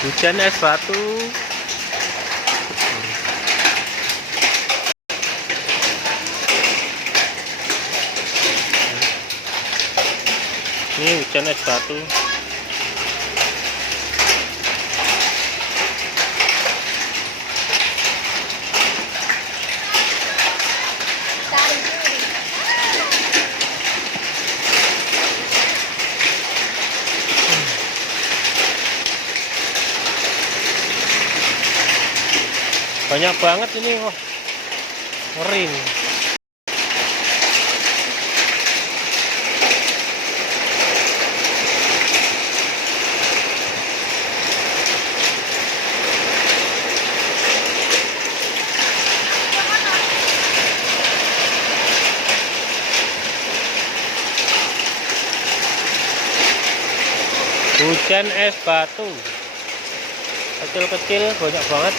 Hujan es batu. Ini hujan es batu. Banyak banget ini, wah, ngeri nih. Hujan es batu kecil-kecil banyak banget.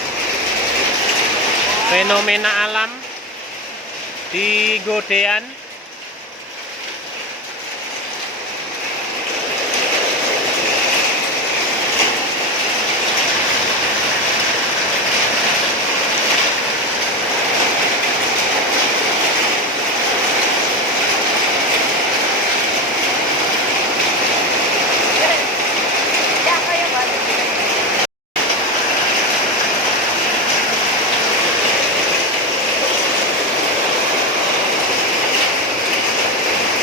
Fenomena alam di Godean.